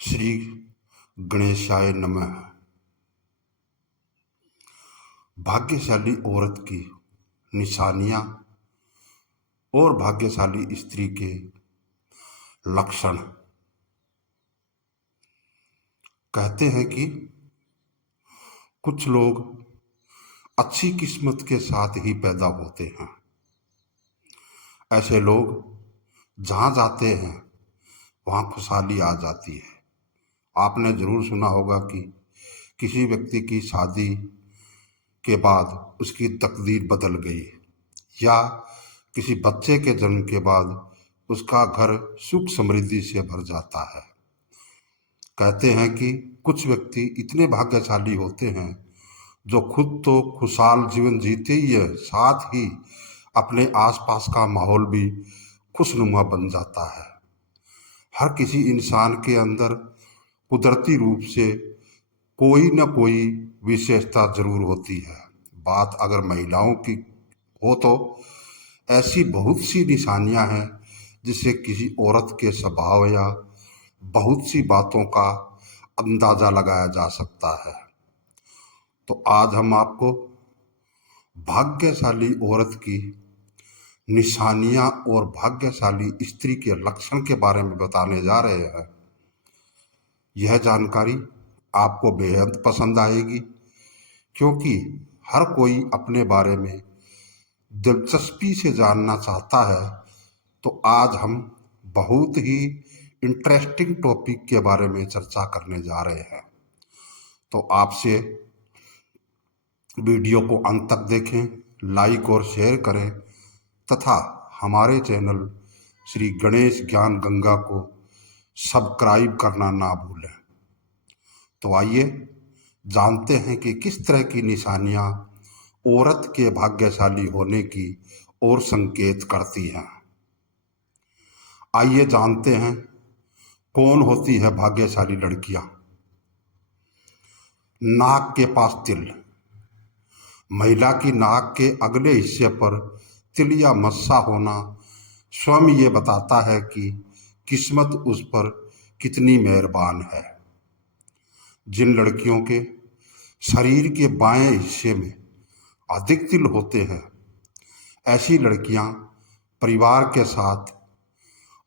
श्री गणेशाय नमः। भाग्यशाली औरत की निशानियां और भाग्यशाली स्त्री के लक्षण। कहते हैं कि कुछ लोग अच्छी किस्मत के साथ ही पैदा होते हैं। ऐसे लोग जहाँ जाते हैं वहाँ खुशहाली आ जाती है। आपने जरूर सुना होगा कि किसी व्यक्ति की शादी के बाद उसकी तकदीर बदल गई, या किसी बच्चे के जन्म के बाद उसका घर सुख समृद्धि से भर जाता है। कहते हैं कि कुछ व्यक्ति इतने भाग्यशाली होते हैं जो खुद तो खुशहाल जीवन जीते ही है, साथ ही अपने आसपास का माहौल भी खुशनुमा बन जाता है। हर किसी इंसान के अंदर कुदरती रूप से कोई न कोई विशेषता जरूर होती है। बात अगर महिलाओं की हो तो ऐसी बहुत सी निशानियां हैं जिससे किसी औरत के स्वभाव या बहुत सी बातों का अंदाजा लगाया जा सकता है। तो आज हम आपको भाग्यशाली औरत की निशानियां और भाग्यशाली स्त्री के लक्षण के बारे में बताने जा रहे हैं। यह जानकारी आपको बेहद पसंद आएगी, क्योंकि हर कोई अपने बारे में दिलचस्पी से जानना चाहता है। तो आज हम बहुत ही इंटरेस्टिंग टॉपिक के बारे में चर्चा करने जा रहे हैं। तो आपसे वीडियो को अंत तक देखें, लाइक और शेयर करें तथा हमारे चैनल श्री गणेश ज्ञान गंगा को सब्सक्राइब करना ना भूलें। तो आइए जानते हैं कि किस तरह की निशानियां औरत के भाग्यशाली होने की ओर संकेत करती हैं। आइए जानते हैं कौन होती है भाग्यशाली लड़कियां। नाक के पास तिल। महिला की नाक के अगले हिस्से पर तिल या मस्सा होना स्वयं ये बताता है कि किस्मत उस पर कितनी मेहरबान है। जिन लड़कियों के शरीर के बाएं हिस्से में अधिक तिल होते हैं, ऐसी लड़कियां परिवार के साथ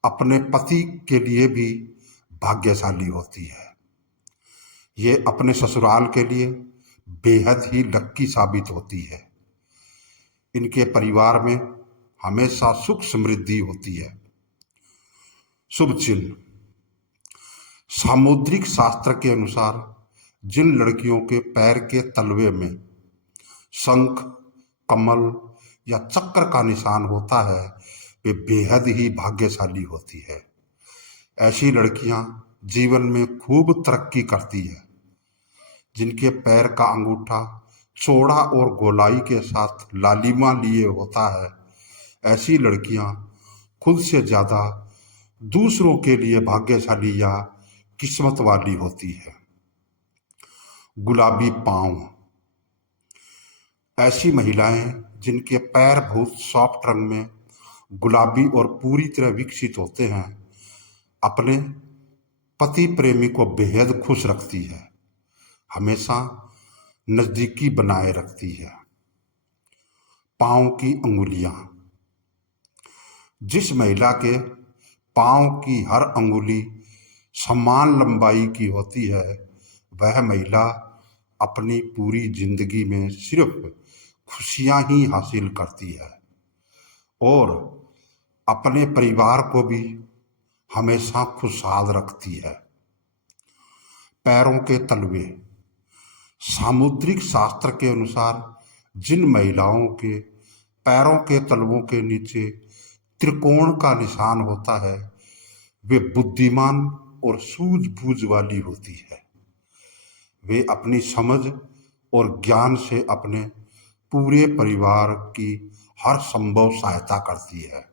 अपने पति के लिए भी भाग्यशाली होती है। ये अपने ससुराल के लिए बेहद ही लक्की साबित होती है। इनके परिवार में हमेशा सुख समृद्धि होती है। शुभ चिन्ह। सामुद्रिक शास्त्र के अनुसार जिन लड़कियों के पैर के तलवे में शंख, कमल या चक्र का निशान होता है, वे बेहद ही भाग्यशाली होती है। ऐसी लड़कियां जीवन में खूब तरक्की करती है। जिनके पैर का अंगूठा चौड़ा और गोलाई के साथ लालिमा लिए होता है, ऐसी लड़कियां खुद से ज्यादा दूसरों के लिए भाग्यशाली या किस्मत वाली होती है। गुलाबी पांव। ऐसी महिलाएं जिनके पैर बहुत सॉफ्ट रंग में गुलाबी और पूरी तरह विकसित होते हैं, अपने पति प्रेमी को बेहद खुश रखती है, हमेशा नजदीकी बनाए रखती है। पांव की अंगुलियां। जिस महिला के पांव की हर अंगुली समान लंबाई की होती है, वह महिला अपनी पूरी जिंदगी में सिर्फ खुशियां ही हासिल करती है और अपने परिवार को भी हमेशा खुशहाल रखती है। पैरों के तलवे। सामुद्रिक शास्त्र के अनुसार जिन महिलाओं के पैरों के तलवों के नीचे त्रिकोण का निशान होता है, वे बुद्धिमान और सूझबूझ वाली होती है। वे अपनी समझ और ज्ञान से अपने पूरे परिवार की हर संभव सहायता करती है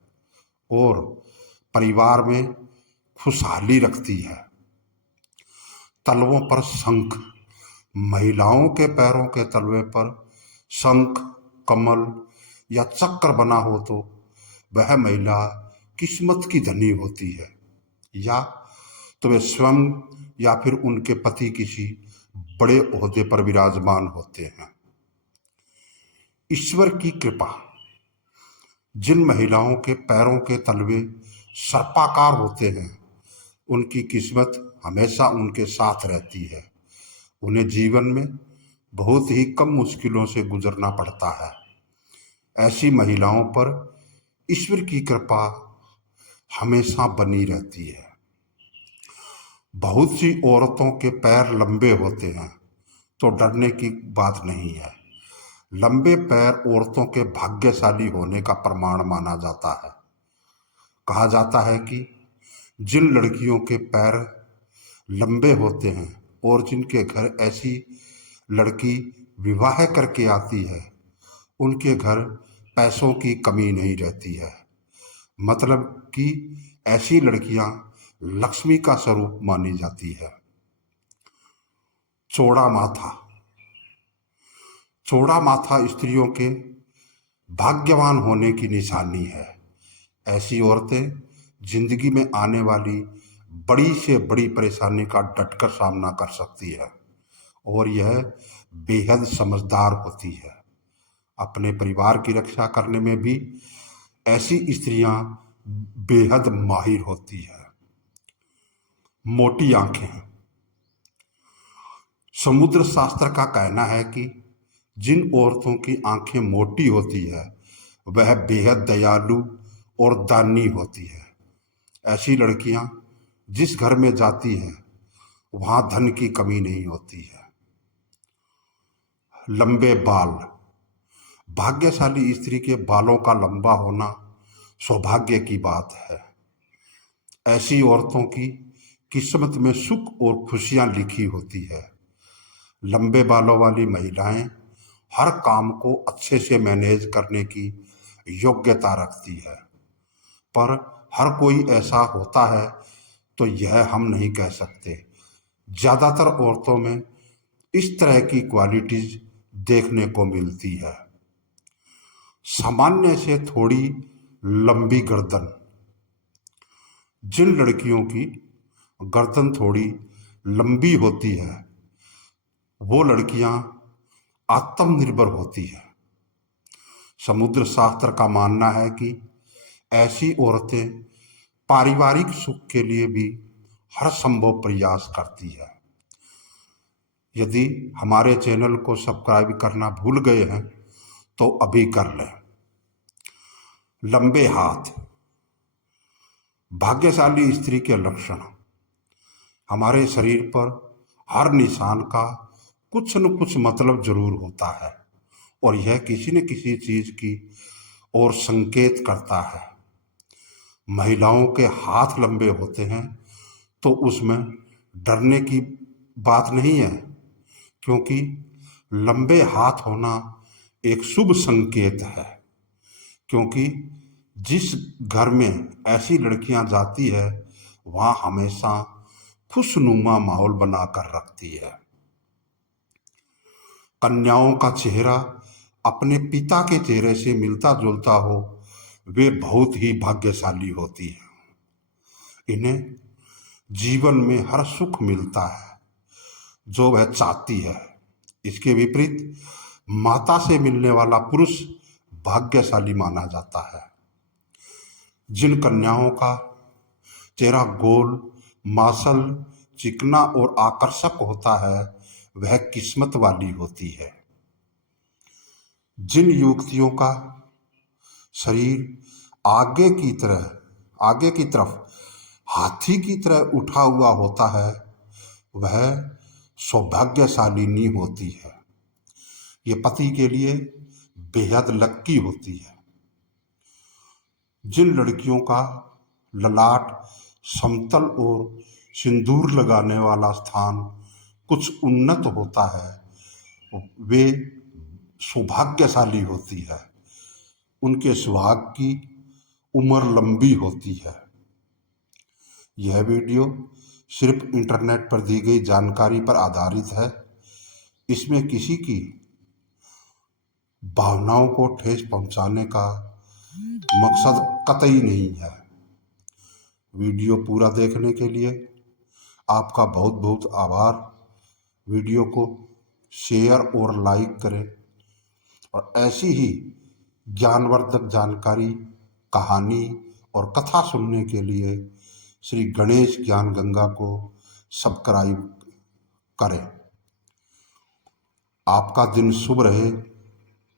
और परिवार में खुशहाली रखती है। तलवों पर शंख। महिलाओं के पैरों के तलवे पर शंख, कमल या चक्र बना हो तो वह महिला किस्मत की धनी होती है, या तो वे स्वयं या फिर उनके पति किसी बड़े ओहदे पर विराजमान होते हैं। ईश्वर की कृपा। जिन महिलाओं के पैरों के तलवे सर्पाकार होते हैं, उनकी किस्मत हमेशा उनके साथ रहती है। उन्हें जीवन में बहुत ही कम मुश्किलों से गुजरना पड़ता है। ऐसी महिलाओं पर ईश्वर की कृपा हमेशा बनी रहती है। बहुत सी औरतों के पैर लंबे होते हैं तो डरने की बात नहीं है। लंबे पैर औरतों के भाग्यशाली होने का प्रमाण माना जाता है। कहा जाता है कि जिन लड़कियों के पैर लंबे होते हैं और जिनके घर ऐसी लड़की विवाह करके आती है, उनके घर पैसों की कमी नहीं रहती है। मतलब कि ऐसी लड़कियां लक्ष्मी का स्वरूप मानी जाती है। चौड़ा माथा। चौड़ा माथा स्त्रियों के भाग्यवान होने की निशानी है। ऐसी औरतें जिंदगी में आने वाली बड़ी से बड़ी परेशानी का डटकर सामना कर सकती है और यह बेहद समझदार होती है। अपने परिवार की रक्षा करने में भी ऐसी स्त्रियां बेहद माहिर होती है। मोटी आंखें। समुद्र शास्त्र का कहना है कि जिन औरतों की आंखें मोटी होती है वह बेहद दयालु और दानी होती है। ऐसी लड़कियां जिस घर में जाती हैं वहां धन की कमी नहीं होती है। लंबे बाल। भाग्यशाली स्त्री के बालों का लंबा होना सौभाग्य की बात है। ऐसी औरतों की किस्मत में सुख और खुशियां लिखी होती है। लंबे बालों वाली महिलाएं हर काम को अच्छे से मैनेज करने की योग्यता रखती है, पर हर कोई ऐसा होता है तो यह हम नहीं कह सकते। ज़्यादातर औरतों में इस तरह की क्वालिटीज देखने को मिलती है। सामान्य से थोड़ी लंबी गर्दन। जिन लड़कियों की गर्दन थोड़ी लंबी होती है वो लड़कियां आत्मनिर्भर होती है। समुद्र शास्त्र का मानना है कि ऐसी औरतें पारिवारिक सुख के लिए भी हर संभव प्रयास करती है। यदि हमारे चैनल को सब्सक्राइब करना भूल गए हैं तो अभी कर लें। लंबे हाथ। भाग्यशाली स्त्री के लक्षण। हमारे शरीर पर हर निशान का कुछ न कुछ मतलब जरूर होता है और यह किसी न किसी चीज की ओर संकेत करता है। महिलाओं के हाथ लंबे होते हैं तो उसमें डरने की बात नहीं है, क्योंकि लंबे हाथ होना एक शुभ संकेत है। क्योंकि जिस घर में ऐसी लड़कियां जाती है वहां हमेशा खुशनुमा माहौल बनाकर रखती है। कन्याओं का चेहरा अपने पिता के चेहरे से मिलता जुलता हो वे बहुत ही भाग्यशाली होती है। इन्हें जीवन में हर सुख मिलता है जो वह चाहती है। इसके विपरीत माता से मिलने वाला पुरुष भाग्यशाली माना जाता है। जिन कन्याओं का चेहरा गोल, मासल, चिकना और आकर्षक होता है वह किस्मत वाली होती है। जिन युवतियों का शरीर आगे की तरफ हाथी की तरह उठा हुआ होता है वह सौभाग्यशालिनी होती है। ये पति के लिए बेहद लक्की होती है। जिन लड़कियों का ललाट समतल और सिंदूर लगाने वाला स्थान कुछ उन्नत होता है वे सौभाग्यशाली होती है। उनके सुहाग की उम्र लंबी होती है। यह वीडियो सिर्फ इंटरनेट पर दी गई जानकारी पर आधारित है। इसमें किसी की भावनाओं को ठेस पहुंचाने का मकसद कतई नहीं है। वीडियो पूरा देखने के लिए आपका बहुत बहुत आभार। वीडियो को शेयर और लाइक करें और ऐसी ही ज्ञानवर्धक जानकारी, कहानी और कथा सुनने के लिए श्री गणेश ज्ञान गंगा को सब्सक्राइब करें। आपका दिन शुभ रहे।